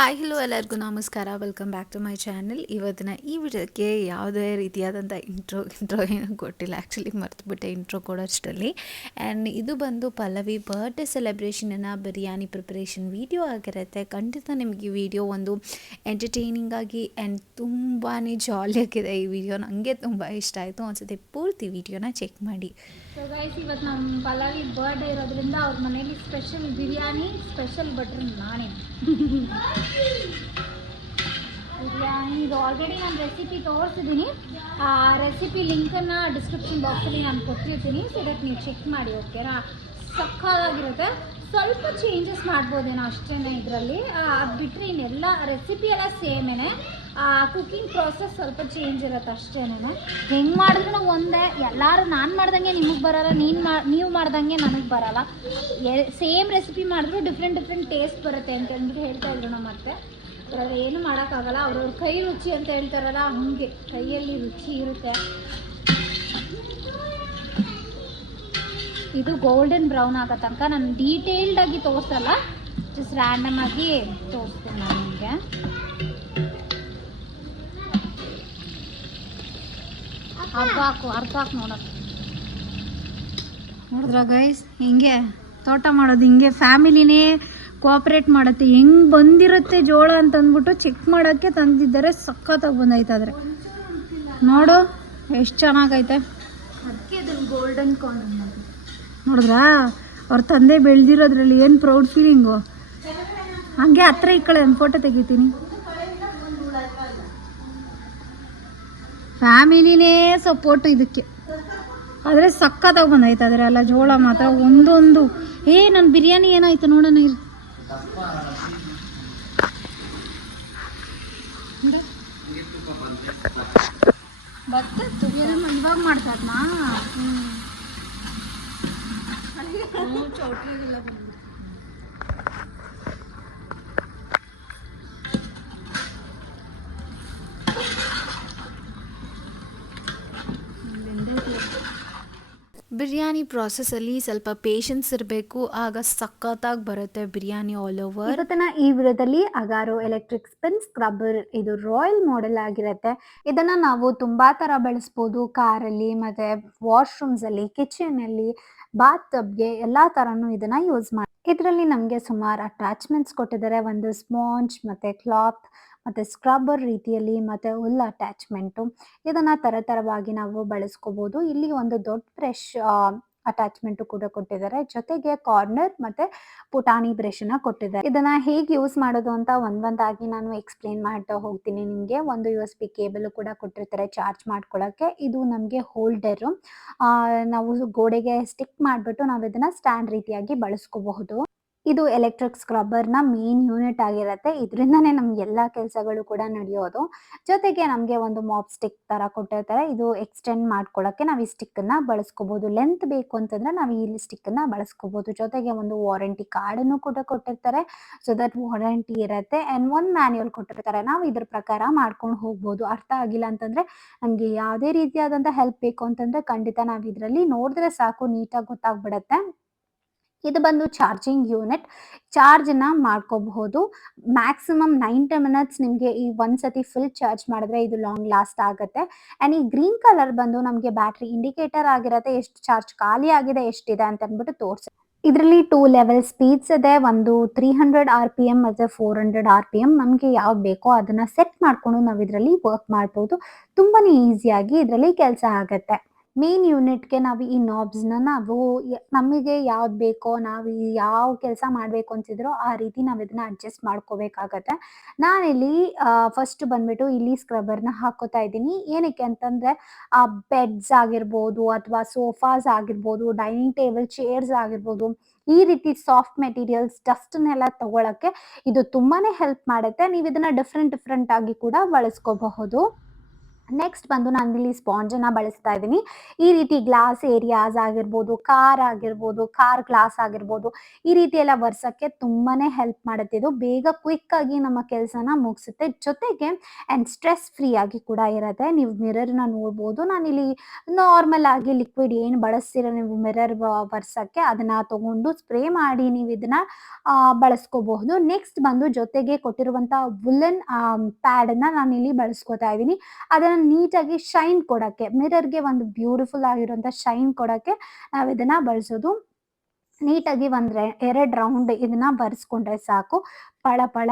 Hi hello ಎಲ್ಲರಿಗೂ ನಮಸ್ಕಾರ. Welcome back to my channel ಇವತ್ತಿನ ಈ ವಿಡಿಯೋಕ್ಕೆ ಯಾವುದೇ ರೀತಿಯಾದಂಥ ಇಂಟ್ರೋ ಇಂಟ್ರೋ ಏನೂ ಕೊಟ್ಟಿಲ್ಲ. Actually ಮರ್ತುಬಿಟ್ಟೆ intro ಕೊಡೋಷ್ಟರಲ್ಲಿ. ಆ್ಯಂಡ್ ಇದು ಬಂದು Pallavi birthday ಸೆಲೆಬ್ರೇಷನನ್ನು biryani preparation video ಆಗಿರುತ್ತೆ. ಖಂಡಿತ ನಿಮಗೆ ಈ ವಿಡಿಯೋ ಒಂದು ಎಂಟರ್ಟೈನಿಂಗ್ ಆಗಿ ಆ್ಯಂಡ್ ತುಂಬಾ ಜಾಲಿಯಾಗಿದೆ ಈ ವಿಡಿಯೋ ನನಗೆ ತುಂಬ ಇಷ್ಟ ಆಯಿತು. ಒಂದ್ಸತಿ ಪೂರ್ತಿ ವಿಡಿಯೋನ ಚೆಕ್ ಮಾಡಿ. ಸೊ ಗೈಸ್ ಇವತ್ತು ನಮ್ಮ ಪಲಾವಿ ಬರ್ಡೇ ಇರೋದ್ರಿಂದ ಅವ್ರ ಮನೇಲಿ ಸ್ಪೆಷಲ್ ಬಿರಿಯಾನಿ ಸ್ಪೆಷಲ್ ಬಟ್ರ್ ನಾನೇ. ಬಿರಿಯಾನಿ, ಇದು ಆಲ್ರೆಡಿ ನಾನು ರೆಸಿಪಿ ತೋರಿಸಿದ್ದೀನಿ ಆ ರೆಸಿಪಿ ಲಿಂಕನ್ನು ಡಿಸ್ಕ್ರಿಪ್ಷನ್ ಬಾಕ್ಸಲ್ಲಿ ನಾನು ಕೊಟ್ಟಿರ್ತೀನಿ. ಸೊ ಇದಕ್ಕೆ ನೀವು ಚೆಕ್ ಮಾಡಿ ಓಕೆನಾ ಸಕ್ಕಾಗಿರುತ್ತೆ ಸ್ವಲ್ಪ ಚೇಂಜಸ್ ಮಾಡ್ಬೋದೇನೋ ಅಷ್ಟೇ ಇದರಲ್ಲಿ. ಅದು ಬಿಟ್ಟರೆ ಇನ್ನೆಲ್ಲ ರೆಸಿಪಿ ಎಲ್ಲ ಸೇಮೇನೆ. ಕುಕಿಂಗ್ ಪ್ರೋಸೆಸ್ ಸ್ವಲ್ಪ ಚೇಂಜ್ ಇರುತ್ತೆ ಅಷ್ಟೇನೆ ಹೆಂಗೆ ಮಾಡಿದ್ರು ಒಂದೇ, ಎಲ್ಲರೂ ನಾನು ಮಾಡ್ದಂಗೆ ನಿಮಗೆ ಬರಲ್ಲ, ನೀನು ಮಾ, ನೀವು ಮಾಡ್ದಂಗೆ ನನಗೆ ಬರಲ್ಲ. ಸೇಮ್ ರೆಸಿಪಿ ಮಾಡಿದ್ರು ಡಿಫ್ರೆಂಟ್ ಡಿಫ್ರೆಂಟ್ ಟೇಸ್ಟ್ ಬರುತ್ತೆ ಅಂತ ಹೇಳ್ಬಿಟ್ಟು ಹೇಳ್ತಾ ಇದ್ರು ನಮ್ಮ ಮತ್ತೆ ಅದ್ರಲ್ಲಿ ಏನು ಮಾಡೋಕ್ಕಾಗಲ್ಲ, ಅವ್ರವ್ರ ಕೈ ರುಚಿ ಅಂತ ಹೇಳ್ತಾರಲ್ಲ, ಹಂಗೆ. ಕೈಯಲ್ಲಿ ರುಚಿ ಇರುತ್ತೆ. ಇದು ಗೋಲ್ಡನ್ ಬ್ರೌನ್ ಆಗೋ ತನಕ ನಾನು ಡೀಟೇಲ್ಡ್ ಆಗಿ ತೋರಿಸಲ್ಲ. ಜಸ್ಟ್ ರ್ಯಾಂಡಮ್ ಆಗಿ ತೋರಿಸ್ತೀನಿ ನಾನು ನಿಮಗೆ. ಅರ್ಧ ಹಾಕು ಅರ್ಧ ಹಾಕು ನೋಡೋದು ನೋಡಿದ್ರ ಗೈಸ್ ಹಿಂಗೆ ತೋಟ ಮಾಡೋದು ಹಿಂಗೆ ಫ್ಯಾಮಿಲಿನೇ ಕೋಆಪ್ರೇಟ್ ಮಾಡುತ್ತೆ. ಹೆಂಗ್ ಬಂದಿರುತ್ತೆ ಜೋಳ ಅಂತ ಅಂದ್ಬಿಟ್ಟು ಚೆಕ್ ಮಾಡೋಕ್ಕೆ ತಂದಿದ್ದಾರೆ ಸಖತ್ತಾಗಿ ಬಂದೈತಾದ್ರೆ ನೋಡು ಎಷ್ಟು ಚೆನ್ನಾಗೈತೆ. ಅದಕ್ಕೆ ಗೋಲ್ಡನ್ ಕಾರ್ನ್ ನೋಡಿದ್ರಾ? ಅವ್ರ ತಂದೆ ಬೆಳೆದಿರೋದ್ರಲ್ಲಿ ಏನು ಪ್ರೌಡ್ ಫೀಲಿಂಗು ಹಂಗೆ ಹತ್ರ ಈ ಕಡೆ ಫೋಟೋ ತೆಗಿತೀನಿ. ಫ್ಯಾಮಿಲಿನೇ ಸಪೋರ್ಟ್ ಇದಕ್ಕೆ. ಆದರೆ ಸಕ್ಕತ್ತಾಗಿ ಬಂದೈತೆ ಅದರೆಲ್ಲ ಅಲ್ಲ ಜೋಳ ಮಾತ್ರ ಒಂದೊಂದು. ಏ ನನ್ನ ಬಿರಿಯಾನಿ ಏನಾಯ್ತು ನೋಡೋಣ ಇರು ಬತ್ತತ್ತು ಇವಾಗ ಮಾಡ್ತಾ ಅದನ್ನ ಬಿರಿಯಾನಿ ಪ್ರಾಸೆಸಲ್ಲಿ ಸ್ವಲ್ಪ ಪೇಷನ್ಸ್ ಇರಬೇಕು. ಆಗ ಸಖತ್ತಾಗಿ ಬರುತ್ತೆ ಬಿರಿಯಾನಿ ಆಲ್ ಓವರ್ ಈ ವಿಧದಲ್ಲಿ ಅಗಾರೋ ಎಲೆಕ್ಟ್ರಿಕ್ ಸ್ಪಿನ್ ಸ್ಕ್ರಬ್ಬರ್ ಇದು ರಾಯಲ್ ಮಾಡೆಲ್ ಆಗಿರುತ್ತೆ. ಇದನ್ನ ನಾವು ತುಂಬಾ ತರ ಬಳಸ್ಬೋದು. ಕಾರಲ್ಲಿ ಮತ್ತೆ ವಾಶ್ರೂಮ್ಸ್ ಅಲ್ಲಿ ಕಿಚನ್ ಅಲ್ಲಿ ಬಾತ್ ಟಬ್ಗೆ ಎಲ್ಲಾ ತರನು ಇದನ್ನ ಯೂಸ್ ಮಾಡಿ ಇದರಲ್ಲಿ ನಮಗೆ ಸುಮಾರು ಅಟ್ಯಾಚ್ಮೆಂಟ್ಸ್ ಕೊಟ್ಟಿದ್ದಾರೆ. ಒಂದು ಸ್ಪಾಂಜ್ ಮತ್ತೆ ಕ್ಲಾತ್ ಮತ್ತೆ ಸ್ಕ್ರಬ್ಬರ್ ರೀತಿಯಲ್ಲಿ ಮತ್ತೆ ಹುಲ್ ಅಟ್ಯಾಚ್ಮೆಂಟು ಇದನ್ನ ತರತರವಾಗಿ ನಾವು ಬಳಸ್ಕೋಬೋದು. ಇಲ್ಲಿ ಒಂದು ದೊಡ್ಡ ಫ್ರೆಶ್ ಅಟ್ಯಾಚ್ಮೆಂಟ್ ಕೂಡ ಕೊಟ್ಟಿದ್ದಾರೆ. ಜೊತೆಗೆ ಕಾರ್ನರ್ ಮತ್ತೆ ಪುಟಾಣಿ ಬ್ರಷ್ನ ಕೊಟ್ಟಿದ್ದಾರೆ. ಇದನ್ನ ಹೇಗೆ ಯೂಸ್ ಮಾಡೋದು ಅಂತ ಒಂದೊಂದಾಗಿ ನಾನು ಎಕ್ಸ್ಪ್ಲೇನ್ ಮಾಡ್ತಾ ಹೋಗ್ತೀನಿ ನಿಮಗೆ. ಒಂದು ಯು ಎಸ್ ಬಿ ಕೇಬಲ್ ಕೂಡ ಕೊಟ್ಟಿರ್ತಾರೆ ಚಾರ್ಜ್ ಮಾಡ್ಕೊಳ್ಳೋಕ್ಕೆ ಇದು ನಮಗೆ ಹೋಲ್ಡರ್ ನಾವು ಗೋಡೆಗೆ ಸ್ಟಿಕ್ ಮಾಡಿಬಿಟ್ಟು ನಾವು ಇದನ್ನ ಸ್ಟ್ಯಾಂಡ್ ರೀತಿಯಾಗಿ ಬಳಸ್ಕೋಬಹುದು. ಇದು ಎಲೆಕ್ಟ್ರಿಕ್ ಸ್ಕ್ರಬ್ಬರ್ನ ಮೇನ್ ಯೂನಿಟ್ ಆಗಿರುತ್ತೆ. ಇದರಿಂದನೇ ನಮ್ಗೆ ಎಲ್ಲ ಕೆಲಸಗಳು ಕೂಡ ನಡೆಯೋದು. ಜೊತೆಗೆ ನಮಗೆ ಒಂದು ಮಾಪ್ ಸ್ಟಿಕ್ ತರ ಕೊಟ್ಟಿರ್ತಾರೆ. ಇದು ಎಕ್ಸ್ಟೆಂಡ್ ಮಾಡ್ಕೊಳ್ಳೋಕೆ ನಾವು ಈ ಸ್ಟಿಕ್ ಅನ್ನ ಬಳಸ್ಕೋಬಹುದು ಲೆಂತ್ ಬೇಕು ಅಂತಂದ್ರೆ ನಾವು ಈ ಸ್ಟಿಕ್ ಅನ್ನ ಬಳಸ್ಕೋಬಹುದು ಜೊತೆಗೆ ಒಂದು ವಾರಂಟಿ ಕಾರ್ಡ್ ಅನ್ನು ಕೂಡ ಕೊಟ್ಟಿರ್ತಾರೆ. ಸೊ ದಟ್ ವಾರಂಟಿ ಇರುತ್ತೆ. ಅಂಡ್ ಒಂದು ಮ್ಯಾನ್ಯಲ್ ಕೊಟ್ಟಿರ್ತಾರೆ. ನಾವು ಇದ್ರ ಪ್ರಕಾರ ಮಾಡ್ಕೊಂಡು ಹೋಗ್ಬೋದು. ಅರ್ಥ ಆಗಿಲ್ಲ ಅಂತಂದ್ರೆ ನಮ್ಗೆ ಯಾವುದೇ ರೀತಿಯಾದಂತ ಹೆಲ್ಪ್ ಬೇಕು ಅಂತಂದ್ರೆ ಖಂಡಿತ ನಾವು ಇದರಲ್ಲಿ ನೋಡಿದ್ರೆ ಸಾಕು, ನೀಟಾಗಿ ಗೊತ್ತಾಗ್ಬಿಡತ್ತೆ. ಇದು ಬಂದು ಚಾರ್ಜಿಂಗ್ ಯೂನಿಟ್. ಚಾರ್ಜನ್ನ ಮಾಡ್ಕೋಬಹುದು. ಮ್ಯಾಕ್ಸಿಮಮ್ ನೈಂಟಿ ಮಿನಿಟ್ಸ್ ನಿಮಗೆ ಈ ಒಂದ್ಸತಿ ಫುಲ್ ಚಾರ್ಜ್ ಮಾಡಿದ್ರೆ ಇದು ಲಾಂಗ್ ಲಾಸ್ಟ್ ಆಗುತ್ತೆ. ಆ್ಯಂಡ್ ಈ ಗ್ರೀನ್ ಕಲರ್ ಬಂದು ನಮಗೆ ಬ್ಯಾಟ್ರಿ ಇಂಡಿಕೇಟರ್ ಆಗಿರುತ್ತೆ, ಎಷ್ಟು ಚಾರ್ಜ್ ಖಾಲಿ ಆಗಿದೆ, ಎಷ್ಟಿದೆ ಅಂತ ಅಂದ್ಬಿಟ್ಟು ತೋರಿಸಿ. ಇದರಲ್ಲಿ ಟೂ ಲೆವೆಲ್ ಸ್ಪೀಡ್ಸ್ ಇದೆ, ಒಂದು three hundred R P M ಮತ್ತು four hundred R P M ನಮಗೆ ಯಾವ್ದು ಬೇಕೋ ಅದನ್ನ ಸೆಟ್ ಮಾಡ್ಕೊಂಡು ನಾವು ಇದರಲ್ಲಿ ವರ್ಕ್ ಮಾಡ್ಬೋದು. ತುಂಬಾನೇ ಈಸಿಯಾಗಿ ಇದರಲ್ಲಿ ಕೆಲಸ ಆಗುತ್ತೆ. ಮೇನ್ ಯೂನಿಟ್ಗೆ ನಾವು ಈ ನಾಬ್ಸ್ನ ನಾವು ನಮಗೆ ಯಾವ್ದು ಬೇಕೋ, ನಾವು ಯಾವ ಕೆಲಸ ಮಾಡಬೇಕು ಅಂತಿದ್ರೋ ಆ ರೀತಿ ನಾವು ಇದನ್ನ ಅಡ್ಜಸ್ಟ್ ಮಾಡ್ಕೋಬೇಕಾಗತ್ತೆ. ನಾನಿಲ್ಲಿ ಫಸ್ಟ್ ಬಂದ್ಬಿಟ್ಟು ಇಲ್ಲಿ ಸ್ಕ್ರಬ್ಬರ್ನ ಹಾಕೋತಾ ಇದ್ದೀನಿ. ಏನಕ್ಕೆ ಅಂತಂದ್ರೆ, ಆ ಬೆಡ್ಸ್ ಆಗಿರ್ಬೋದು ಅಥವಾ ಸೋಫಾಸ್ ಆಗಿರ್ಬೋದು ಡೈನಿಂಗ್ ಟೇಬಲ್ ಚೇರ್ಸ್ ಆಗಿರ್ಬೋದು, ಈ ರೀತಿ ಸಾಫ್ಟ್ ಮೆಟೀರಿಯಲ್ಸ್ ಡಸ್ಟ್ನೆಲ್ಲ ತಗೊಳಕ್ಕೆ ಇದು ತುಂಬಾನೇ ಹೆಲ್ಪ್ ಮಾಡುತ್ತೆ. ನೀವು ಇದನ್ನ ಡಿಫ್ರೆಂಟ್ ಡಿಫ್ರೆಂಟ್ ಆಗಿ ಕೂಡ ಬಳಸ್ಕೋಬಹುದು. ನೆಕ್ಸ್ಟ್ ಬಂದು ನಾನು ಇಲ್ಲಿ ಸ್ಪಾಂಜನ್ನು ಬಳಸ್ತಾ ಇದ್ದೀನಿ. ಈ ರೀತಿ ಗ್ಲಾಸ್ ಏರಿಯಾಸ್ ಆಗಿರ್ಬೋದು ಕಾರ್ ಆಗಿರ್ಬೋದು ಕಾರ್ ಗ್ಲಾಸ್ ಆಗಿರ್ಬೋದು, ಈ ರೀತಿ ಎಲ್ಲ ವರ್ಸಕ್ಕೆ ತುಂಬಾನೇ ಹೆಲ್ಪ್ ಮಾಡುತ್ತೆ. ಇದು ಬೇಗ ಕ್ವಿಕ್ ಆಗಿ ನಮ್ಮ ಕೆಲಸನ ಮುಗಿಸುತ್ತೆ. ಜೊತೆಗೆ ಆ್ಯಂಡ್ ಸ್ಟ್ರೆಸ್ ಫ್ರೀ ಆಗಿ ಕೂಡ ಇರುತ್ತೆ. ನೀವು ಮಿರರ್ನ ನೋಡ್ಬೋದು. ನಾನಿಲ್ಲಿ ನಾರ್ಮಲ್ ಆಗಿ ಲಿಕ್ವಿಡ್ ಏನು ಬಳಸ್ತೀರ ನೀವು ಮಿರರ್ ವರ್ಸಕ್ಕೆ ಅದನ್ನ ತಗೊಂಡು ಸ್ಪ್ರೇ ಮಾಡಿ ನೀವು ಇದನ್ನ ಬಳಸ್ಕೋಬಹುದು. ನೆಕ್ಸ್ಟ್ ಬಂದು ಜೊತೆಗೆ ಕೊಟ್ಟಿರುವಂತ ವುಲನ್ ನಾನು ಇಲ್ಲಿ ಬಳಸ್ಕೊತಾ ಇದ್ದೀನಿ. ಅದನ್ನ ನೀಟಾಗಿ ಶೈನ್ ಕೊಡಕ್ಕೆ ಮಿರರ್ಗೆ ಒಂದು ಬ್ಯೂಟಿಫುಲ್ ಆಗಿರುವಂತ ಶೈನ್ ಕೊಡಕ್ಕೆ ನಾವು ಇದನ್ನ ಬಳಸೋದು. ನೀಟಾಗಿ ಒಂದ್ ಎರಡು ರೌಂಡ್ ಇದನ್ನ ಬರ್ಸ್ಕೊಂಡ್ರೆ ಸಾಕು. ಪಳ ಪಳ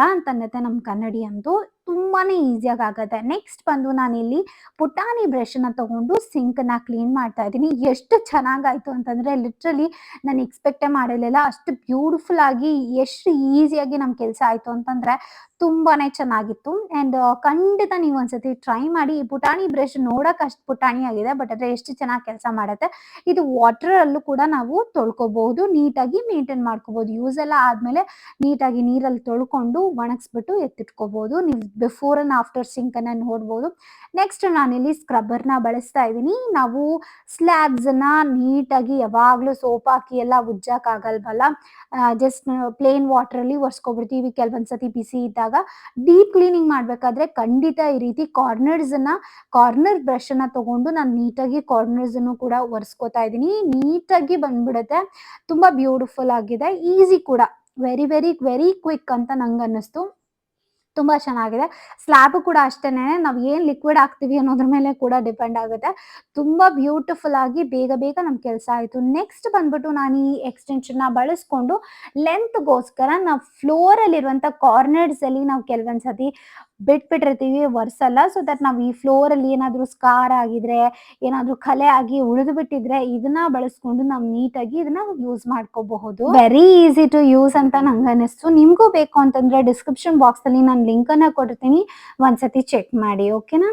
ನಮ್ಮ ಕನ್ನಡಿ ಅಂತೂ ತುಂಬಾನೇ ಈಸಿಯಾಗಿ ಆಗುತ್ತೆ. ನೆಕ್ಸ್ಟ್ ಬಂದು ನಾನಿಲ್ಲಿ ಪುಟಾಣಿ ಬ್ರಷ್ನ ತಗೊಂಡು ಸಿಂಕ್ನ ಕ್ಲೀನ್ ಮಾಡ್ತಾ ಇದ್ದೀನಿ. ಎಷ್ಟು ಚೆನ್ನಾಗಾಯ್ತು ಅಂತಂದ್ರೆ ಲಿಟ್ರಲಿ ನಾನು ಎಕ್ಸ್ಪೆಕ್ಟೇ ಮಾಡಿರಲಿಲ್ಲ. ಅಷ್ಟು ಬ್ಯೂಟಿಫುಲ್ ಆಗಿ ಎಷ್ಟು ಈಸಿಯಾಗಿ ನಮ್ಮ ಕೆಲಸ ಆಯ್ತು ಅಂತಂದ್ರೆ ತುಂಬಾನೇ ಚೆನ್ನಾಗಿತ್ತು. ಅಂಡ್ ಖಂಡಿತ ನೀವು ಒಂದ್ಸತಿ ಟ್ರೈ ಮಾಡಿ ಈ ಪುಟಾಣಿ ಬ್ರಷ್ ನೋಡಕ್ ಅಷ್ಟು ಪುಟಾಣಿ ಆಗಿದೆ ಬಟ್ ಅದ್ರೆ ಎಷ್ಟು ಚೆನ್ನಾಗಿ ಕೆಲಸ ಮಾಡುತ್ತೆ, ಇದು ವಾಟರ್ ಅಲ್ಲೂ ಕೂಡ ನಾವು ತೊಳ್ಕೊಬಹುದು. ನೀಟಾಗಿ ಮೇಂಟೈನ್ ಮಾಡ್ಕೋಬಹುದು. ಯೂಸ್ ಎಲ್ಲ ಆದ್ಮೇಲೆ ನೀಟಾಗಿ ನೀರಲ್ಲಿ ತೊಳ್ಕೊಂಡು ಒಣಗಿಸ್ಬಿಟ್ಟು ಎತ್ತಿಟ್ಕೋಬಹುದು. ನೀವು ಬಿಫೋರ್ ಅಂಡ್ ಆಫ್ಟರ್ ಸಿಂಕ್ ಅನ್ನ ನೋಡ್ಬೋದು. ನೆಕ್ಸ್ಟ್ ನಾನಿಲ್ಲಿ ಸ್ಕ್ರಬ್ಬರ್ನ ಬಳಸ್ತಾ ಇದ್ದೀನಿ. ನಾವು ಸ್ಲ್ಯಾಬ್ಸ್ ಅನ್ನ ನೀಟಾಗಿ ಯಾವಾಗ್ಲೂ ಸೋಪ್ ಹಾಕಿ ಎಲ್ಲ ಉಜ್ಜಕ್ ಆಗಲ್ವಲ್ಲ? ಜಸ್ಟ್ ಪ್ಲೇನ್ ವಾಟರ್ ಅಲ್ಲಿ ಒರ್ಸ್ಕೊಬಿಡ್ತೀವಿ. ಕೆಲವೊಂದ್ಸತಿ ಬಿಸಿ ಇದ್ದಾಗ ಡೀಪ್ ಕ್ಲೀನಿಂಗ್ ಮಾಡ್ಬೇಕಾದ್ರೆ ಖಂಡಿತ ಈ ರೀತಿ ಕಾರ್ನರ್ಸ್ ಅನ್ನ ಕಾರ್ನರ್ ಬ್ರಷ್ ಅನ್ನ ತಗೊಂಡು ನಾನು ನೀಟಾಗಿ ಕಾರ್ನರ್ಸ್ ಅನ್ನು ಕೂಡ ಒರೆಸ್ಕೋತಾ ಇದ್ದೀನಿ. ನೀಟಾಗಿ ಬಂದ್ಬಿಡುತ್ತೆ. ತುಂಬಾ ಬ್ಯೂಟಿಫುಲ್ ಆಗಿದೆ. ಈಸಿ ಕೂಡ. ವೆರಿ ವೆರಿ ವೆರಿ ಕ್ವಿಕ್ ಅಂತ ನಂಗೆ ಅನ್ನಿಸ್ತು ತುಂಬಾ ಚೆನ್ನಾಗಿದೆ. ಸ್ಲ್ಯಾಬ್ ಕೂಡ ಅಷ್ಟೇನೆ, ನಾವು ಏನ್ ಲಿಕ್ವಿಡ್ ಹಾಕ್ತಿವಿ ಅನ್ನೋದ್ರ ಮೇಲೆ ಕೂಡ ಡಿಪೆಂಡ್ ಆಗುತ್ತೆ. ತುಂಬಾ ಬ್ಯೂಟಿಫುಲ್ ಆಗಿ ಬೇಗ ಬೇಗ ನಮ್ ಕೆಲಸ ಆಯ್ತು. ನೆಕ್ಸ್ಟ್ ಬಂದ್ಬಿಟ್ಟು ನಾನು ಈ ಎಕ್ಸ್ಟೆನ್ಷನ್ನ ಬಳಸ್ಕೊಂಡು ಲೆಂತ್ಗೋಸ್ಕರ ನಾವು ಫ್ಲೋರ್ ಅಲ್ಲಿರುವಂತ ಕಾರ್ನರ್ಸ್ ಅಲ್ಲಿ ನಾವು ಕೆಲವೊಂದ್ಸತಿ ಬಿಟ್ಬಿಟ್ಟಿರ್ತೀವಿ ಒರ್ಸಲ್ಲ ಸೊ ದಟ್ ನಾವು ಈ ಫ್ಲೋರ್ ಅಲ್ಲಿ ಏನಾದ್ರೂ ಸ್ಕಾರ್ ಆಗಿದ್ರೆ, ಏನಾದ್ರೂ ಕಲೆ ಆಗಿ ಉಳಿದು ಬಿಟ್ಟಿದ್ರೆ ಇದನ್ನ ಬಳಸ್ಕೊಂಡು ನಾವು ನೀಟಾಗಿ ಇದನ್ನ ಯೂಸ್ ಮಾಡ್ಕೋಬಹುದು. ವೆರಿ ಈಸಿ ಟು ಯೂಸ್ ಅಂತ ನಂಗೆ ಅನಿಸ್ತು ನಿಮ್ಗೂ ಬೇಕು ಅಂತಂದ್ರೆ ಡಿಸ್ಕ್ರಿಪ್ಷನ್ ಬಾಕ್ಸ್ ಅಲ್ಲಿ ನಾನು ಲಿಂಕ್ ಅನ್ನ ಕೊಡ್ತೀನಿ. ಒಂದ್ಸತಿ ಚೆಕ್ ಮಾಡಿ ಓಕೆನಾ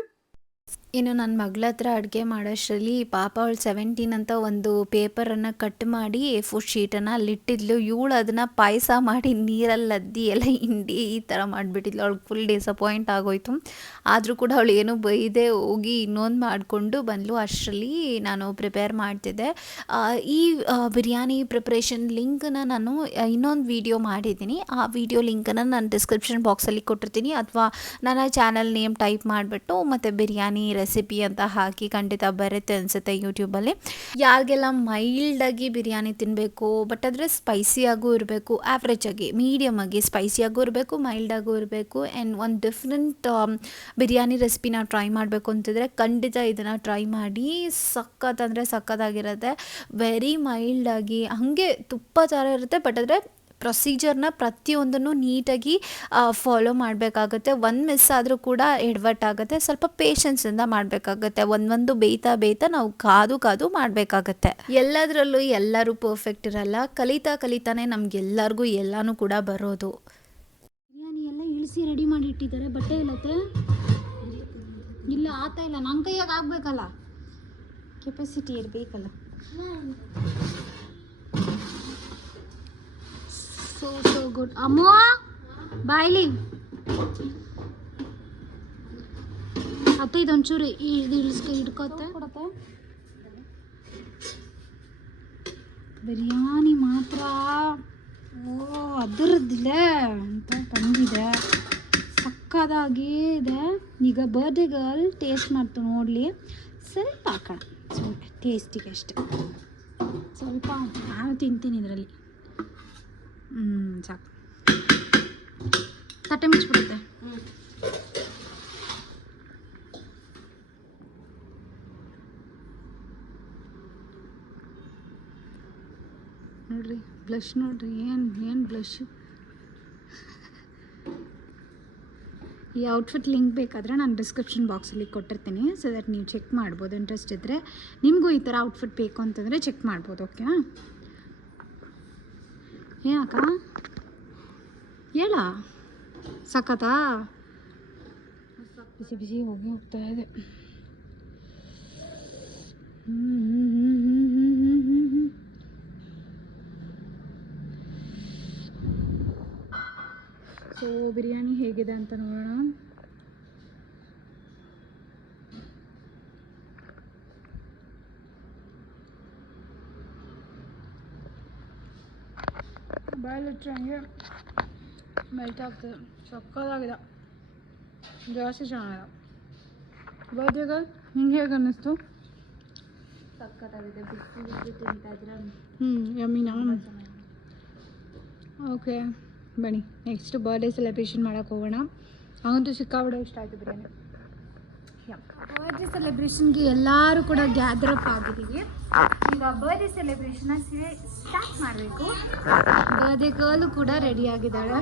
ಇನ್ನು ನನ್ನ ಮಗಳ ಹತ್ರ ಅಡುಗೆ ಮಾಡೋಷ್ಟರಲ್ಲಿ ಪಾಪ ಅವಳು ಸೆವೆಂಟೀನ್ ಅಂತ ಒಂದು ಪೇಪರನ್ನು ಕಟ್ ಮಾಡಿ ಎ ಫೋರ್ ಶೀಟನ್ನು ಅಲ್ಲಿಟ್ಟಿದ್ಲು. ಇವಳು ಅದನ್ನು ಪಾಯಸ ಮಾಡಿ, ನೀರಲ್ಲಿ ಅದ್ದಿ ಎಲ್ಲ ಹಿಂಡಿ ಈ ಥರ ಮಾಡಿಬಿಟ್ಟಿದ್ಲು. ಅವಳಿಗೆ ಫುಲ್ ಡಿಸಪಾಯಿಂಟ್ ಆಗೋಯ್ತು. ಆದರೂ ಕೂಡ ಅವಳು ಏನೂ ಬೈದೆ ಹೋಗಿ ಇನ್ನೊಂದು ಮಾಡಿಕೊಂಡು ಬಂದ್ಲು. ಅಷ್ಟರಲ್ಲಿ ನಾನು ಪ್ರಿಪೇರ್ ಮಾಡ್ತಿದ್ದೆ. ಈ ಬಿರಿಯಾನಿ ಪ್ರಿಪ್ರೇಷನ್ ಲಿಂಕನ್ನು ನಾನು ಇನ್ನೊಂದು ವಿಡಿಯೋ ಮಾಡಿದ್ದೀನಿ. ಆ ವಿಡಿಯೋ ಲಿಂಕನ್ನು ನಾನು ಡಿಸ್ಕ್ರಿಪ್ಷನ್ ಬಾಕ್ಸಲ್ಲಿ ಕೊಟ್ಟಿರ್ತೀನಿ. ಅಥವಾ ನನ್ನ ಚಾನಲ್ ನೇಮ್ ಟೈಪ್ ಮಾಡಿಬಿಟ್ಟು ಮತ್ತು ಬಿರಿಯಾನಿ ರೆಸಿಪಿ ಅಂತ ಹಾಕಿ ಖಂಡಿತ ಬರುತ್ತೆ ಅನಿಸುತ್ತೆ ಯೂಟ್ಯೂಬಲ್ಲಿ ಯಾರಿಗೆಲ್ಲ ಮೈಲ್ಡಾಗಿ ಬಿರಿಯಾನಿ ತಿನ್ನಬೇಕು ಬಟ್ ಆದರೆ ಸ್ಪೈಸಿಯಾಗೂ ಇರಬೇಕು ಆ್ಯವ್ರೇಜಾಗಿ ಮೀಡಿಯಮ್ ಆಗಿ ಸ್ಪೈಸಿಯಾಗೂ ಇರಬೇಕು ಮೈಲ್ಡಾಗೂ ಇರಬೇಕು ಆ್ಯಂಡ್ ಒಂದು ಡಿಫ್ರೆಂಟ್ ಬಿರಿಯಾನಿ ರೆಸಿಪಿನ ಟ್ರೈ ಮಾಡಬೇಕು ಅಂತಿದ್ರೆ ಖಂಡಿತ ಇದನ್ನು ಟ್ರೈ ಮಾಡಿ ಸಖತ್ ಅಂದರೆ ಸಖತ್ತಾಗಿರುತ್ತೆ. ವೆರಿ ಮೈಲ್ಡಾಗಿ ಹಾಗೆ ತುಪ್ಪ ಥರ ಇರುತ್ತೆ ಬಟ್ ಆದರೆ ಪ್ರೊಸೀಜರ್ನ ಪ್ರತಿಯೊಂದನ್ನು ನೀಟಾಗಿ ಫಾಲೋ ಮಾಡಬೇಕಾಗುತ್ತೆ. ಒಂದು ಮಿಸ್ ಆದರೂ ಕೂಡ ಎಡವಟ್ಟಾಗುತ್ತೆ ಸ್ವಲ್ಪ ಪೇಷನ್ಸಿಂದ ಮಾಡಬೇಕಾಗುತ್ತೆ. ಒಂದೊಂದು ಬೇಯ್ತಾ ಬೇಯ್ತಾ ನಾವು ಕಾದು ಕಾದು ಮಾಡಬೇಕಾಗತ್ತೆ. ಎಲ್ಲದರಲ್ಲೂ ಎಲ್ಲರೂ ಪರ್ಫೆಕ್ಟ್ ಇರಲ್ಲ. ಕಲಿತಾ ಕಲಿತಾನೆ ನಮ್ಗೆಲ್ಲರಿಗೂ ಎಲ್ಲನೂ ಕೂಡ ಬರೋದು. ಬಿರಿಯಾನಿ ಎಲ್ಲ ಇಳಿಸಿ ರೆಡಿ ಮಾಡಿ ಇಟ್ಟಿದ್ದಾರೆ ಬಟ್ಟೆ ಇಲ್ಲತ್ತೆ ಇಲ್ಲ ಆತ ಇಲ್ಲ. ನನ್ನ ಕೈಯಾಗ ಆಗ್ಬೇಕಲ್ಲ? ಕೆಪಾಸಿಟಿ ಇರಬೇಕಲ್ಲ. ಸೋ ಸೋ ಗುಡ್ ಅಮ್ಮೋ ಬಾಯ್ಲಿ ಅತ್ತ ಇದೊಂಚೂರು ಇದು ಇಳಿಸ್ಕ ಹಿಡ್ಕೊತ್ತೆ ಬಿರಿಯಾನಿ ಮಾತ್ರ. ಓ ಅದರದ್ದಿಲ್ಲ ಅಂತ ಬಂದಿದೆ ಸಕ್ಕದಾಗಿ ಇದೆ. ಈಗ ಬರ್ಡೇ ಗರ್ಲ್ ಟೇಸ್ಟ್ ಮಾಡ್ತು ನೋಡಲಿ. ಸ್ವಲ್ಪ ಹಾಕೋಣ. ಸ್ವಲ್ಪ ಟೇಸ್ಟಿಗೆ ಅಷ್ಟೆ. ಸ್ವಲ್ಪ ನಾನು ತಿಂತೀನಿ ಇದರಲ್ಲಿ. ಹ್ಞೂ ತಟ್ಟೆ ಮುಚ್ಚಿಬಿಡುತ್ತೆ. ನೋಡ್ರಿ ಬ್ಲಷ್ ನೋಡ್ರಿ, ಏನು ಏನು ಬ್ಲಷ್ ಈ ಔಟ್ಫಿಟ್ ಲಿಂಕ್ ಬೇಕಾದರೆ ನಾನು ಡಿಸ್ಕ್ರಿಪ್ಷನ್ ಬಾಕ್ಸಲ್ಲಿ ಕೊಟ್ಟಿರ್ತೀನಿ ಸೊ ದಟ್ ನೀವು ಚೆಕ್ ಮಾಡ್ಬೋದು. ಇಂಟ್ರೆಸ್ಟ್ ಇದ್ದರೆ ನಿಮಗೂ ಈ ಥರ ಔಟ್ಫಿಟ್ ಬೇಕು ಅಂತಂದರೆ ಚೆಕ್ ಮಾಡ್ಬೋದು ಓಕೆನಾ ಏನಕ್ಕ? ಹೇಳ. ಸಖತ್ತಾ ಬಿಸಿ ಬಿಸಿ ಹೋಗಿ ಹೋಗ್ತಾ ಇದೆ. ಸೊ ಬಿರಿಯಾನಿ ಹೇಗಿದೆ ಅಂತ ನೋಡೋಣ. ಬಾಯಲ್ಲಿಟ್ಟರೆ ಹಂಗೆ ಮೆಲ್ಟ್ ಆಗ್ತದೆ ಸಕ್ಕದಾಗಿದೆ ಜಾಸ್ತಿ ಚೆನ್ನಾಗಿದೆ ಬರ್ತ್ಡೇಗೆ ನಿಂಗೆ ಹೇಗೆ ಅನ್ನಿಸ್ತು ಸಕ್ಕತ್ತಾಗಿದೆ ಬಿಸಿ ಬಿಸಿ ತಿಂತಾ ಇದ್ರೆ ಹ್ಞೂ ಯಮ್ಮಿನಾ ಓಕೆ ಬನ್ನಿ ನೆಕ್ಸ್ಟ್ ಬರ್ಡೇ ಸೆಲೆಬ್ರೇಷನ್ ಮಾಡೋಕೆ ಹೋಗೋಣ ಅವಂತೂ ಸಿಕ್ಕಾಬಿಡೋ ಇಷ್ಟ ಆಯಿತು ಬಿರಿಯಾನಿ ಬರ್ಡೇ ಸೆಲೆಬ್ರೇಷನ್ಗೆ ಎಲ್ಲರೂ ಕೂಡ ಗ್ಯಾದರ್ ಅಪ್ ಆಗಿದ್ದೀವಿ. ಈಗ ಬರ್ಡೇ ಸೆಲೆಬ್ರೇಷನ್ನ ಸ್ಟಾರ್ಟ್ ಮಾಡಬೇಕು. ಬರ್ಡೇ ಗರ್ಲು ಕೂಡ ರೆಡಿ ಆಗಿದ್ದಾಳೆ.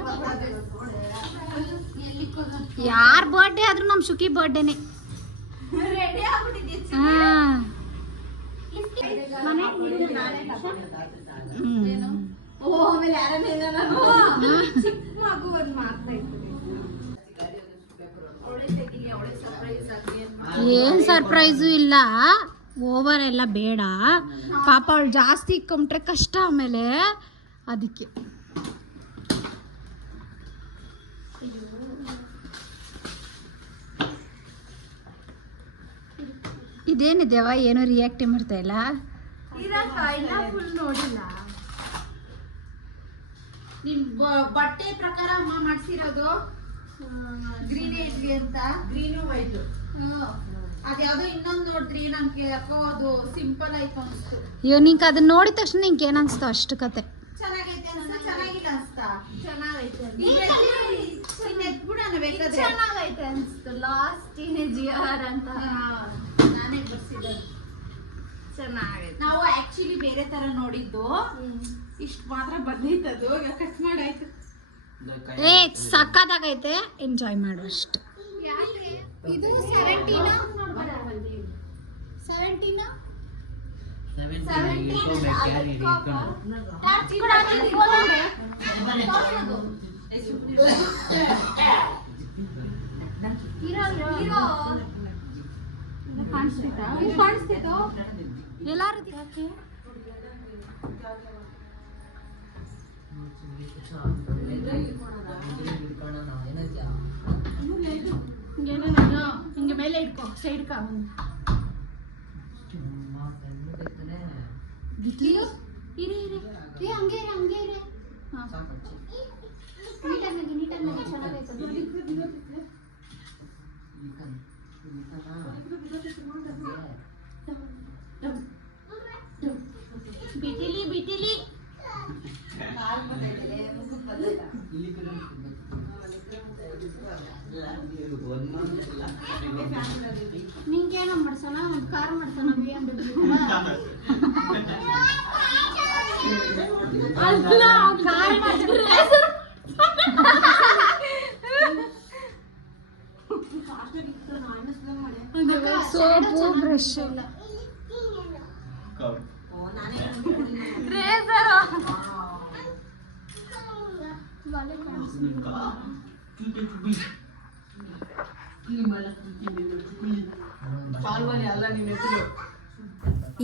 ಯಾರ ಬರ್ಡೇ ಆದರೂ ನಮ್ಮ ಶುಕಿ ಬರ್ಡೇನೆ ಹಾಂ. ಮನೆ ಏನ್ ಸರ್ಪ್ರೈಸ್ ಇಲ್ಲ. ಓವರ್ ಎಲ್ಲ ಬೇಡ. ಪಾಪ ಅವಳು ಜಾಸ್ತಿ ಇಕ್ಕೊಂಬಿಟ್ರೆ ಕಷ್ಟ ಆಮೇಲೆ ಅದಕ್ಕೆ. ಇದೇನಿದೆವ ಏನು ರಿಯಾಕ್ಟ್ ಮಾಡ್ತಾ ಇಲ್ಲ? ನಿಮ್ ಬ- ಬಟ್ಟೆ ಪ್ರಕಾರ ಅಮ್ಮ ಮಾಡ್ಸಿರೋದು? ಗ್ರೀನ್ ಇಡ್ಲಿ ಅಂತ? ಗ್ರೀನು ವೈಟ್ ಅದ್ಯಾವ್ದೋ ಇನ್ನೊಂದು ನೋಡಿದ್ರಿ ನನ್ಗೆ ಯಾಕೋ ಅದು ಸಿಂಪಲ್ ಆಯ್ತು ಅನಿಸ್ತು. ಅಯ್ಯೋ ನಿಂಗೆ ಅದನ್ನ ನೋಡಿದ ತಕ್ಷಣ ನಿಂಗೆ ಏನಿಸ್ತು ಅನಿಸ್ತು ಅಷ್ಟು ಕತೆ? ಚೆನ್ನಾಗೈತೆ ಅನ್ಸ್ತಾ ಚೆನ್ನಾಗಿಲ್ಲ ಅನ್ಸ್ತಾ? ಚೆನ್ನಾಗೈತೆ ಎತ್ಬಿಡೋಣ ಬೇಕಾದ್ರೆ? ಚೆನ್ನಾಗೈತೆ ಅನ್ಸ್ತು ಲಾಸ್ಟ್ ಟೀನೇಜ್ ಇಯರ್ ಅಂತ. ನಾನೇ ಬರ್ಸಿದ್ದು. ಚೆನ್ನಾಗೈತೆ. ನಾವು ಆಕ್ಚುಲಿ ಬೇರೆ ತರ ನೋಡಿದ್ದು. ಇಷ್ಟು ಮಾತ್ರ ಬಂದಿತ್ತು ಕಟ್ ಮಾಡಾಯ್ತು ಏ ಸಕ್ಕದಾಗೈತೆ ಎಂಜಾಯ್ ಮಾಡು ಅಷ್ಟು. ಇದು ಸೆವೆಂಟೀನಾ ಸೆವೆಂಟೀನಾ ಎಲ್ಲಾರು ಹಿಂಗೆ ಮೇಲೆ ಇಟ್ಕೋ ಸೈಡ್ ಕಾ ಇರಿ ಇರಿ ಏ ಹಂಗೆ ಇರಿ ಹಂಗೆ ಇರಿ ನೀಟಾಗಿ ನೀಟಾಗಿ ಚೆನ್ನಾಗೈತೆ ಬಿಟಿಲಿ half another కాలువని అల్లని నెత్తులు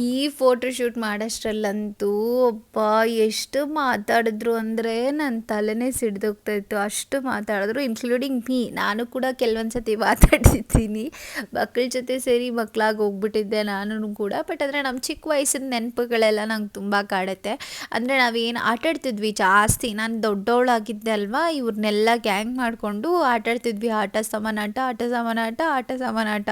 ಈ ಫೋಟೋ ಶೂಟ್ ಮಾಡೋಷ್ಟರಲ್ಲಂತೂ ಒಬ್ಬ ಎಷ್ಟು ಮಾತಾಡಿದ್ರು ಅಂದರೆ ನನ್ನ ತಲೆನೇ ಸಿಡ್ದೋಗ್ತಾ ಇತ್ತು ಅಷ್ಟು ಮಾತಾಡಿದ್ರು ಇನ್ಕ್ಲೂಡಿಂಗ್ ಮೀ ನಾನು ಕೂಡ ಕೆಲವೊಂದು ಸತಿ ಮಾತಾಡ್ತಿದ್ದೀನಿ. ಮಕ್ಕಳ ಜೊತೆ ಸೇರಿ ಮಕ್ಕಳಾಗಿ ಹೋಗ್ಬಿಟ್ಟಿದ್ದೆ ನಾನು ಕೂಡ. ಬಟ್ ಆದರೆ ನಮ್ಮ ಚಿಕ್ಕ ವಯಸ್ಸಿನ ನೆನಪುಗಳೆಲ್ಲ ನಂಗೆ ತುಂಬ ಕಾಡುತ್ತೆ. ಅಂದರೆ ನಾವೇನು ಆಟಾಡ್ತಿದ್ವಿ ಜಾಸ್ತಿ. ನಾನು ದೊಡ್ಡವಳಾಗಿದ್ದೆ ಅಲ್ವಾ? ಇವ್ರನ್ನೆಲ್ಲ ಗ್ಯಾಂಗ್ ಮಾಡಿಕೊಂಡು ಆಟಾಡ್ತಿದ್ವಿ ಆಟ ಸಮಾನಾಟ ಆಟ ಸಮಾನಾಟ ಆಟ ಸಮಾನಾಟ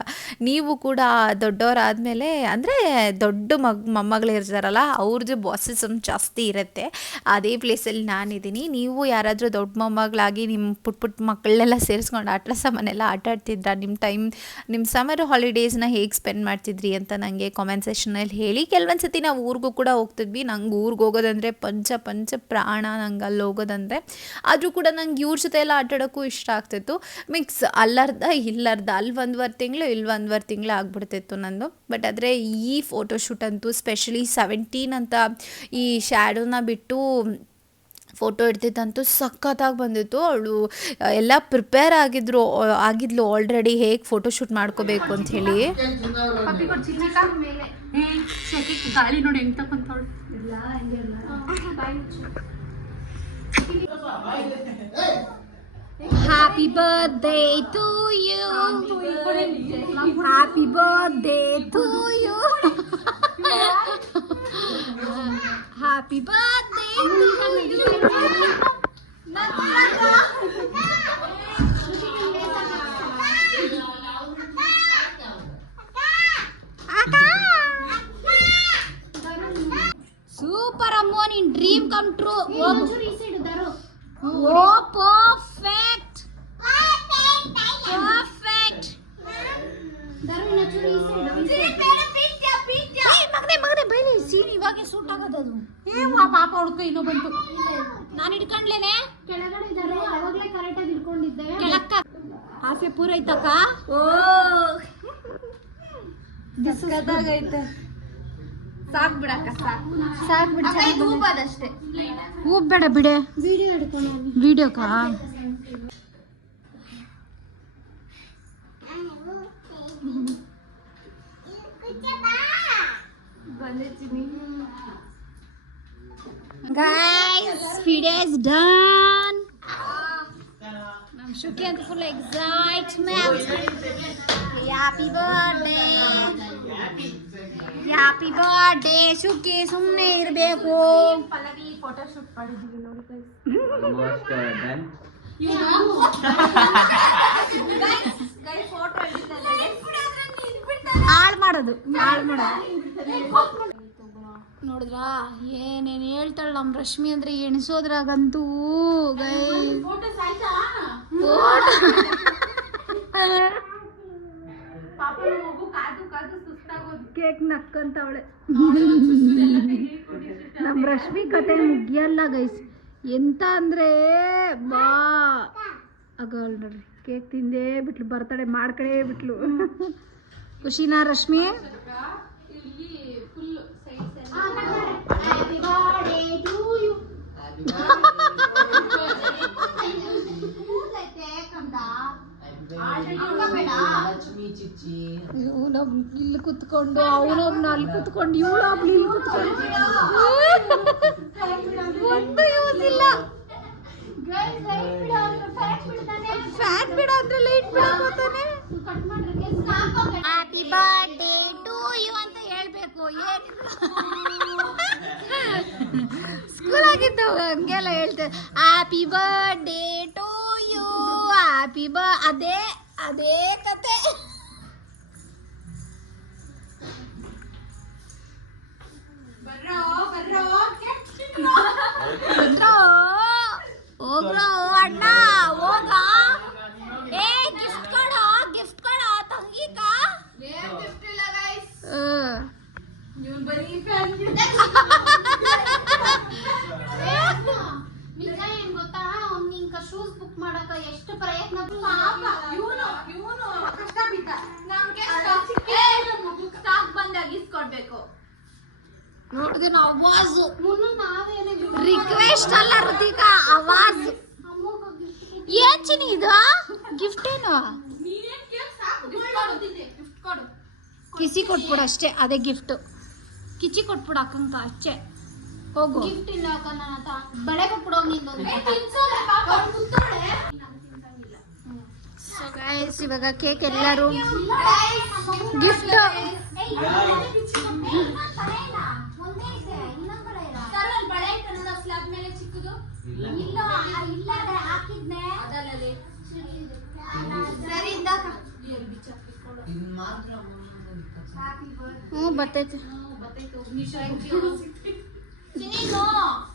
ನೀವು ಕೂಡ ದೊಡ್ಡವರಾದಮೇಲೆ ಅಂದರೆ ದೊಡ್ಡ ಮಗ್ ಮೊಮ್ಮಗಳು ಇರ್ತಾರಲ್ಲ ಅವ್ರದ್ದು ಬಾಸಿಸಮ್ ಜಾಸ್ತಿ ಇರುತ್ತೆ. ಅದೇ ಪ್ಲೇಸಲ್ಲಿ ನಾನಿದ್ದೀನಿ ನೀವು ಯಾರಾದರೂ ದೊಡ್ಡ ಮೊಮ್ಮಗಳಾಗಿ ನಿಮ್ಮ ಪುಟ್ ಪುಟ್ಟ ಮಕ್ಕಳನ್ನೆಲ್ಲ ಸೇರಿಸ್ಕೊಂಡು ಆಟ ಸಾಮಾನೆಲ್ಲ ಆಟ ಆಡ್ತಿದ್ರಾ? ನಿಮ್ಮ ಟೈಮ್ ನಿಮ್ಮ ಸಮರ್ ಹಾಲಿಡೇಸ್ನ ಹೇಗೆ ಸ್ಪೆಂಡ್ ಮಾಡ್ತಿದ್ರಿ ಅಂತ ನನಗೆ ಕಾಮೆಂಟ್ ಸೆಷನಲ್ಲಿ ಹೇಳಿ. ಕೆಲವೊಂದು ಸತಿ ನಾವು ಊರಿಗೂ ಕೂಡ ಹೋಗ್ತಿದ್ವಿ. ನಂಗೆ ಊರಿಗೆ ಹೋಗೋದಂದರೆ ಪಂಚ ಪಂಚ ಪ್ರಾಣ ನಂಗೆ ಅಲ್ಲಿ ಹೋಗೋದಂದರೆ. ಆದರೂ ಕೂಡ ನಂಗೆ ಇವ್ರ ಜೊತೆ ಎಲ್ಲ ಆಟ ಆಡೋಕ್ಕೂ ಇಷ್ಟ ಆಗ್ತಿತ್ತು. ಮಿಕ್ಸ್ ಅಲ್ಲರ್ಧ ಇಲ್ಲರ್ಧ ಅಲ್ಲಿ ಒಂದುವರೆ ತಿಂಗಳು, ಇಲ್ಲಿ ಒಂದುವರೆ ತಿಂಗಳು ಆಗ್ಬಿಡ್ತಿತ್ತು ನಂದು. ಬಟ್ ಆದರೆ ಈ ಫೋಟೋಶೂಟ್ ಅಂತೂ ಸ್ಪೆಷಲಿ ಸೆವೆಂಟೀನ್ ಅಂತ ಈ ಶ್ಯಾಡೋನ ಬಿಟ್ಟು ಫೋಟೋ ಇಡ್ತಿದ್ದಂತೂ ಸಖತ್ತಾಗಿ ಬಂದಿತ್ತು. ಅವಳು ಎಲ್ಲ ಪ್ರಿಪೇರ್ ಆಗಿದ್ರು ಆಗಿದ್ಲು ಆಲ್ರೆಡಿ ಹೇಗೆ ಫೋಟೋಶೂಟ್ ಮಾಡ್ಕೋಬೇಕು ಅಂತ ಹೇಳಿ. ಗಾಳಿ ನೋಡಿ ಹೆಂಗ್ ತಕೊಂತವಳು happy birthday to you happy birthday to you happy birthday super ಅಮ್ಮೋ ನಿನ್ dream come true oh perfect perfect ಮಗನೆ ಮಗನೆ ಬೈಲಿ ಸೀನ್ ಇವಾಗ ಸೂಟ್ ಆಗೋದದು ಏ ಆ ಪಾಪ ಹುಡ್ಕ ಇನ್ನೂ ಬಂತು ನಾನು ಹಿಡ್ಕೊಂಡ್ಲೇನೆ ಕೆಳಗಡೆ ಇದ್ದಾರೆ ಅವಾಗ್ಲೇ ಕರೆಕ್ಟಾಗಿ ಇಟ್ಕೊಂಡಿದ್ದೆ ಕೆಳಕ್ಕ ಆಸೆ ಪೂರೈತಕ್ಕ ಓ ಸಾಕ್ ಬಿಡಕ್ಕ ಸಾಕ್. ಸಾಕ್ ಬಿಡ ಅಷ್ಟೇ ಹೂ ಬೇಡ ಬಿಡೆ. ವಿಡಿಯೋ ಹಿಡ್ಕೊಂಡು ವಿಡಿಯೋಕಾ ಗೈಸ್ ವಿಡಿಯೋ ಇಸ್ ಡನ್ ನಮ್ಮ ಶುಕಿ ಅಂತ full excitement happy birthday happy birthday Shuki ಸುಮ್ಮನೆ ಇರಬೇಕು. ಹಾಳು ಮಾಡೋದು ಹಾಳು ಮಾಡೋದು. ನೋಡಿದ್ರಾ? ಏನೇನು ಹೇಳ್ತಾಳೆ ನಮ್ಮ ರಶ್ಮಿ ಅಂದ್ರೆ ಎಣಿಸೋದ್ರಾಗಂತೂ ಗೈ ಕೇಕ್ ನಕ್ಕಂತವಳೆ. ನಮ್ಮ ರಶ್ಮಿ ಕತೆ ಮುಗಿಯಲ್ಲ ಗೈಸ್. ಎಂತ ಅಂದ್ರೆ ಬಾ. ಅಗಲ್ ಅವ್ಳ್ ನೋಡ್ರಿ ಕೇಕ್ ತಿಂದೇ ಬಿಟ್ಲು ಬರ್ತಡೆ ಮಾಡ್ಕಡೇ ಬಿಟ್ಲು. ಖುಷಿನಾ ರಶ್ಮಿ? ಇವನೊಬ್ ಇಲ್ಲಿ ಕುತ್ಕೊಂಡು ಅವನೊಬ್ನ ಅಲ್ಲಿ ಕುತ್ಕೊಂಡು ಇವಳೊಬ್ನ ಇಲ್ಲಿ ಕುತ್ಕೊಂಡು. ಒಂದು ಯೂಸ್ ಇಲ್ಲ. ಫ್ಯಾನ್ ಬಿಡ ಅಂದ್ರೆ ಲೈಟ್ ಬಿಡಕೋತಾನೆ. ಹ್ಯಾಪಿ ಬರ್ಡೇ ಟು ಯು ಅಂತ ಹೇಳ್ಬೇಕು. ಏನಿಲ್ಲ ಸ್ಕೂಲ್ ಆಗಿತ್ತು ಹಂಗೆಲ್ಲ ಹೇಳ್ತೇವೆ ಹ್ಯಾಪಿ ಬರ್ಡೇ ಟು ಹ್ಯಾಪಿ ಬ ಅದೇ ಅದೇ ಕತೆ ಬಂದ್ರೋ? ಹೋಗ್ರೋ ಅಣ್ಣ ಹೋಗ ಏ ಗಿಫ್ಟ್ ಕೊಡ ಗಿಫ್ಟ್ ಕೊಡ ತಂಗಿಕ ನಿಜ ಏನ್ ಗೊತ್ತಾ ಅವ್ನ್ ನಿಂಕ ಶೂಸ್ ಬುಕ್ ಮಾಡಕ ಎಷ್ಟು ಪ್ರಯತ್ನ ನೋಡಿದ್ರೆ ಅವಾಜು. ಮುನ್ನು ನಾವೇನೇ ರಿಕ್ವೆಸ್ಟ್ ಅಲ್ಲ ಋತಿಕಾ ಅವಾಜ್. ಏನ್ ಚಿನಿ ಇದು? ಗಿಫ್ಟ್ ಏನು ಕಿಸಿ ಕೊಟ್ಬಿಡು ಅಷ್ಟೇ ಅದೇ ಗಿಫ್ಟ್ ಕಿಚಿ ಕೊಟ್ಬಿಡು ಅಕ್ಕಂಕ ಅಷ್ಟೇ. ಹೋಗು. ಗಿಫ್ಟ್ ಇಲ್ಲ ಅಕ್ಕ ನನ್ನ ಬಳೆ ಕೊಟ್ಬಿಡೋ ಸೊ ಗೈಸ್ ಇವಾಗ ಕೇಕ್ ಎಲ್ಲರೂ ಗಿಫ್ಟ್ ಹ್ಞೂ ಬರ್ತೈತೆ.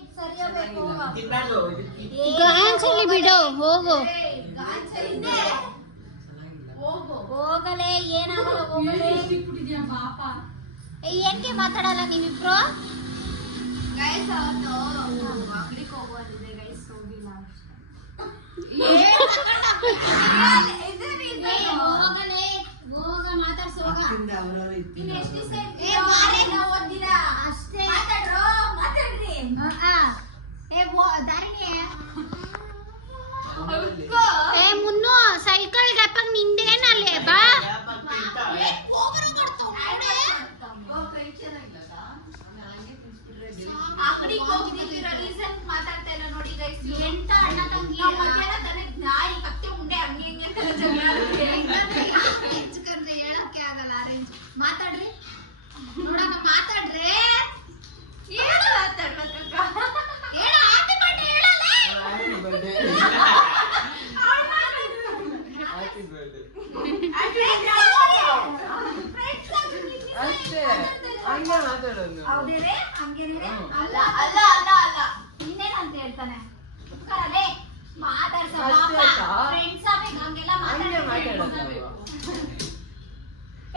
ಅಲ್ಲಿ ಬಿಡು ಹೋಗು ಹೋಗಲೇ ಏನಾಗಲ್ಲ ಹೋಗಲೇ. ಮಾತಾಡಲ್ಲ ನೀವಿಬ್ರು? ಅಷ್ಟೇ. ಮಾತಾಡ್ರಿ ಏ ಮುನ್ನು ಸೈಕಲ್ ಗ್ಯಾಪಾಗ ನಿಂದೇನಲ್ಲಿ ಬಾ. ಅಂಗಡಿಗೆ ಹೋಗಿದ್ದೀರ ರೀಸನ್ ಮಾತಾಡ್ತಾ ಇಲ್ಲ ನೋಡಿ ಗೈಸ್ ಎಂತ ಅಣ್ಣ ತಂಗಿ ಮಧ್ಯಾಹ್ನ ತಾನೇ ನಾಯಿ ಕತ್ತೆ ಉಂಡೆ ಹಂಗೆ ಹಿಂಗೆ ಅಂತ ಜಗಳ ಹೆಚ್ಕಂದ್ರೆ ಹೇಳಕ್ಕೆ ಆಗಲ್ಲ ಅರೇಂಜ್ ಮಾತಾಡ್ರಿ ನೋಡಕ ಮಾತಾಡ್ರಿ ಹೇಳು ಮಾತಾಡ್ಬೇಕ ಹೇಳು ಹ್ಯಾಪಿ ಬರ್ಡೇ ಹೇಳಲ್ಲ ಹ್ಯಾಪಿ ಬರ್ಡೇ ಹ್ಯಾಪಿ ಬರ್ಡೇ ಅಷ್ಟೇ ಹಂಗೆ ಮಾತಾಡೋದು ಹೌದೇನೆ ಹಂಗೇನೆ ಹ್ಮ್. ಅಲ್ಲ ಅಲ್ಲ ಅಲ್ಲ ಅಲ್ಲ ಇನ್ನೇನಂತ ಹೇಳ್ತಾನೆ ಕರಲೆ ಮಾತಾಡ್ಸ ಅಷ್ಟೇ ಅಕ್ಕ. ಫ್ರೆಂಡ್ಸ್ ಆಗ್ಬೇಕು ಹಂಗೆಲ್ಲ ಹಂಗೆ ಮಾತಾಡ್ಬೇಕು ಮಾತಾಡೋದು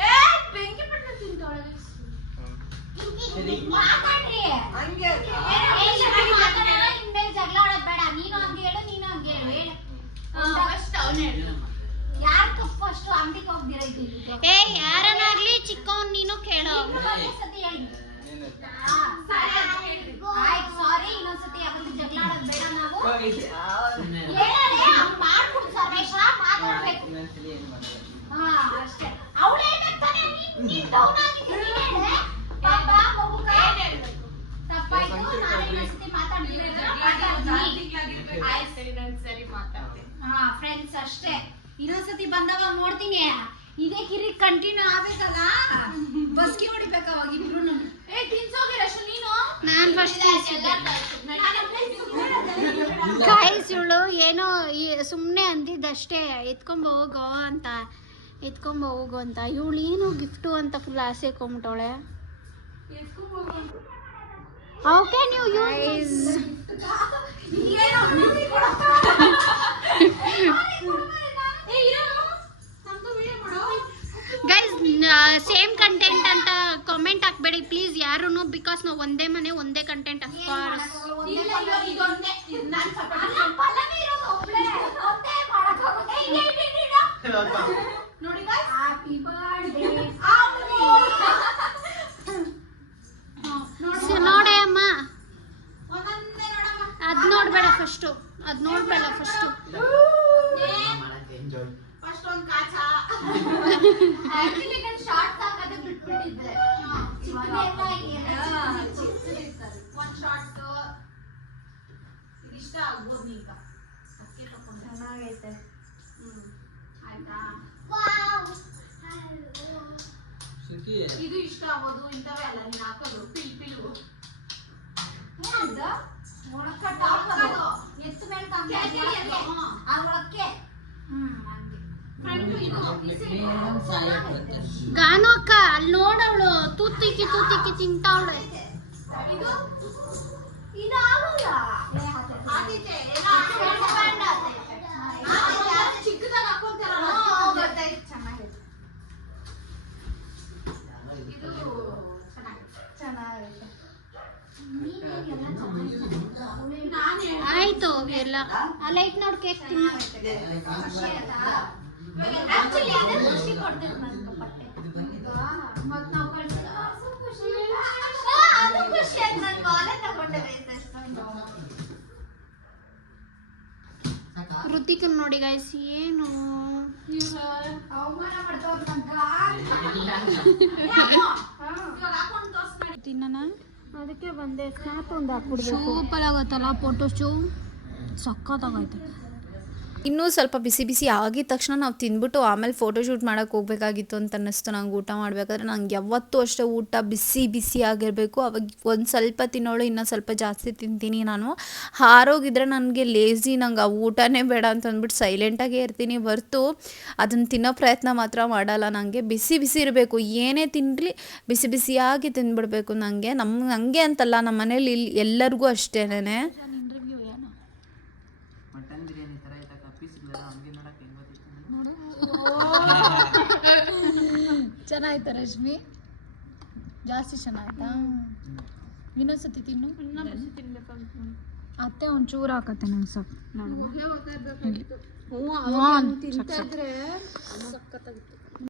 ಏ ಬೆಂಕಿ ಪಟ್ಟ ತಿಂತಾಳೆ ಸರಿ ಮಾತಾಡ್ರಿ ಹಂಗೆ ಏ, ಏ, ಚೆನ್ನಾಗಿ ಮಾತಾಡೋಣ, ಇನ್ಮೇಲೆ ಜಗಳ ಆಡೋದ್ ಬೇಡ ನೀನು ಹಂಗೆ ಹೇಳು ನೀನು ಹಂಗೆ ಹೇಳು ಹೇಳು ಫಸ್ಟ್ ಅವನೇ ಯಾರು ಫಸ್ಟ್ ಅಂಗಡಿಗೆ ಹೋಗ್ದಿರ ಹೇ ಏ ಯಾರನ್ನಾಗ್ಲಿ ಚಿಕ್ಕವನ್ ನೀನು ಕೇಳೋ. ಸತಿ ಹೇಳಿ. ಸಾರಿ ಇನ್ನೊಂದ್ಸತಿ ಯಾವಾಗ ಜಗಳ ಆಡೋದ್ ಬೇಡ ನಾವು. ಮಾಡ್ಬಿಡು ಸರ್ವೇಶ ಮಾತಾಡ್ಬೇಕು? ಹಾ ಅಷ್ಟೇ. ಅವಳು ನೀನ್ ನೀನ್ ಡೌನ್ ಆಗಿದ್ದೀನಿ ಹೇಳೆ ಪಾಪ ಮಗು ಕೈ ತಪ್ಪಾಯ್ತು ನಾನು ಇನ್ನೊಂದ್ಸತಿ ಮಾತಾಡ್ತೀನಿ. ಹಾ ಫ್ರೆಂಡ್ಸ್ ಅಷ್ಟೇ. ಇನ್ನೊಂದ್ಸತಿ ಬಂದವಾಗ ನೋಡ್ತೀನಿ. ಇದೇ ಕಿರಿ ಕಂಟಿನ್ಯೂ ಆಗ್ಬೇಕಲ್ಲ? ಬಸ್ಗೆ ಹೊಡಿಬೇಕು ಅವಾಗ ಇಬ್ರು ಏ ತಿನ್ಸೋಗಿ ರಶು ನೀನು? ನಾನ್ ಫಸ್ಟ್ ಗಾಯ್ಸ್ ಇವಳು ಏನೋ ಸುಮ್ಮನೆ ಅಂದಿದ್ದಷ್ಟೇ. ಎತ್ಕೊಂಬ ಹೋಗೋ ಅಂತ ಎತ್ಕೊಂಬ ಹೋಗು ಅಂತ. ಇವಳು ಏನು ಗಿಫ್ಟು ಅಂತ ಫುಲ್ ಆಸೆ ಕೊಂಬಿಟ್ಟವಳೆ ಓಕೆ ನೀವು ಯೂಸ್ ಗೈಸ್ ಸೇಮ್ ಕಂಟೆಂಟ್ ಅಂತ ಕಾಮೆಂಟ್ ಹಾಕ್ಬೇಡಿ ಪ್ಲೀಸ್ ಯಾರು ಬಿಕಾಸ್ ನಾವು ಒಂದೇ ಮನೆ ಒಂದೇ ಕಂಟೆಂಟ್ ಅಫ್ಕೋರ್ಸ್ ನೋಡೆ ಅಮ್ಮ. ಅದ್ ನೋಡ್ಬೇಡ ಫಸ್ಟು ಅದ್ ನೋಡ್ಬೇಡ ಫಸ್ಟು ಚೆನ್ನಾಗೈತೆ. ಆಯ್ತಾ? ಇದು ಇಷ್ಟ ಆಗ್ಬೋದು ಇಂಥವೇ ಅಲ್ಲ ನೀನು ಹಾಕೋದು. ಪಿಲ್ ಪಿಲ್ವು ಎತ್ತು ಮೇಲೆ ಅದ್ರೊಳಕ್ಕೆ ಹ್ಮ್ ಹಂಗೆ. ಫ್ರಂಟ್ ಇದು. ಬೇಗನೆ ಸಾಯಕ್ಕೆ ಬರ್ತಾರೆ. ಗಾನು ಅಕ್ಕ ಅಲ್ಲಿ ನೋಡವಳು ತೂತಿಕ್ಕಿ ತೂತಿಕ್ಕಿ ತಿಂತಾವಳೆ. ಇದು? ಇದು ಆಗಲ್ಲ. ಆದಿತೆ ಚಿಕ್ಕದಾಗ ಹಾಕೊಂತಾರಲ್ಲ ಗೊತ್ತಾಯ್ತು ಚೆನ್ನಾಗಿದೆ ಇದು ಚೆನ್ನಾಗಿದೆ ಆಯ್ತು ಎಲ್ಲ ಆ ಲೈಟ್ ನೋಡ್ ಕೇಕ್ ತಿನ್ನು. ಆಕ್ಚುಲಿ ಅದೇ ಖುಷಿ ಕೊಡ್ತೇನೆ ನನಗೆ ಬಟ್ಟೆ. ಮತ್ ನಾವು ಕಳ್ಸಿದ ಅದು ಖುಷಿ ಆಯ್ತು ನಾನು ವಾಲೆ ತಗೊಂಡೆ ಋತಿಕನ್ ನೋಡಿ ಗೈಸ್ ಏನು? ಅವಮಾನ ಮಾಡ್ತಾವ್ರು ತಿನ್ನಣ? ಅದಕ್ಕೆ ಬಂದೆ ಸ್ನಾಪ್ ಒಂದು ಹಾಕ್ಬಿಡ್ಬೇಕು. ಸೂಪರ್ ಆಗತ್ತಲ್ಲ ಫೋಟೋ ಶೂ ಸಕ್ಕತ್ತಾಗೈತೆ ಇನ್ನೂ ಸ್ವಲ್ಪ ಬಿಸಿ ಬಿಸಿ ಆಗಿದ ತಕ್ಷಣ ನಾವು ತಿಂದ್ಬಿಟ್ಟು ಆಮೇಲೆ ಫೋಟೋ ಶೂಟ್ ಮಾಡೋಕ್ಕೆ ಹೋಗ್ಬೇಕಾಗಿತ್ತು ಅಂತ ಅನ್ನಿಸ್ತು. ನಂಗೆ ಊಟ ಮಾಡಬೇಕಾದ್ರೆ ನಂಗೆ ಯಾವತ್ತೂ ಅಷ್ಟೇ ಊಟ ಬಿಸಿ ಬಿಸಿ ಆಗಿರಬೇಕು. ಅವಾಗ ಒಂದು ಸ್ವಲ್ಪ ತಿನ್ನೋಳು ಇನ್ನೂ ಸ್ವಲ್ಪ ಜಾಸ್ತಿ ತಿಂತೀನಿ ನಾನು. ಹಾರೋಗಿದ್ರೆ ನನಗೆ ಲೇಸಿ ನಂಗೆ ಆ ಊಟನೇ ಬೇಡ ಅಂತ ಅಂದ್ಬಿಟ್ಟು ಸೈಲೆಂಟಾಗೇ ಇರ್ತೀನಿ. ಹೊರ್ತು ಅದನ್ನು ತಿನ್ನೋ ಪ್ರಯತ್ನ ಮಾತ್ರ ಮಾಡಲ್ಲ. ನನಗೆ ಬಿಸಿ ಬಿಸಿ ಇರಬೇಕು. ಏನೇ ತಿನ್ನಲಿ ಬಿಸಿ ಬಿಸಿಯಾಗಿ ತಿಂದ್ಬಿಡ್ಬೇಕು ನನಗೆ ನಮ್ಮ ನನಗೆ ಅಂತಲ್ಲ ನಮ್ಮ ಮನೇಲಿ ಇಲ್ಲಿ ಎಲ್ಲರಿಗೂ ಅಷ್ಟೇನೆ ಮಟನ್ ಬಿರಿಯಾನಿ ತರ ಐತಕ್ಕ ಪೀಸ್ಗಳೆಲ್ಲ ಹಂಗೆ ನೋಡಕ್ಕೆ ಹೆಂಗ್ ಗೊತ್ತಿತ್ತು ಚೆನ್ನಾಯ್ತಾ ರಶ್ಮಿ ಜಾಸ್ತಿ ಚೆನ್ನಾಯ್ತಾ ಇನ್ನೊಂದ್ಸತಿ ತಿನ್ನು ಅತ್ತೆ ಒಂಚೂರು ಹಾಕತ್ತೆ ನಂಗೆ ಸಾಕು ನೋಡು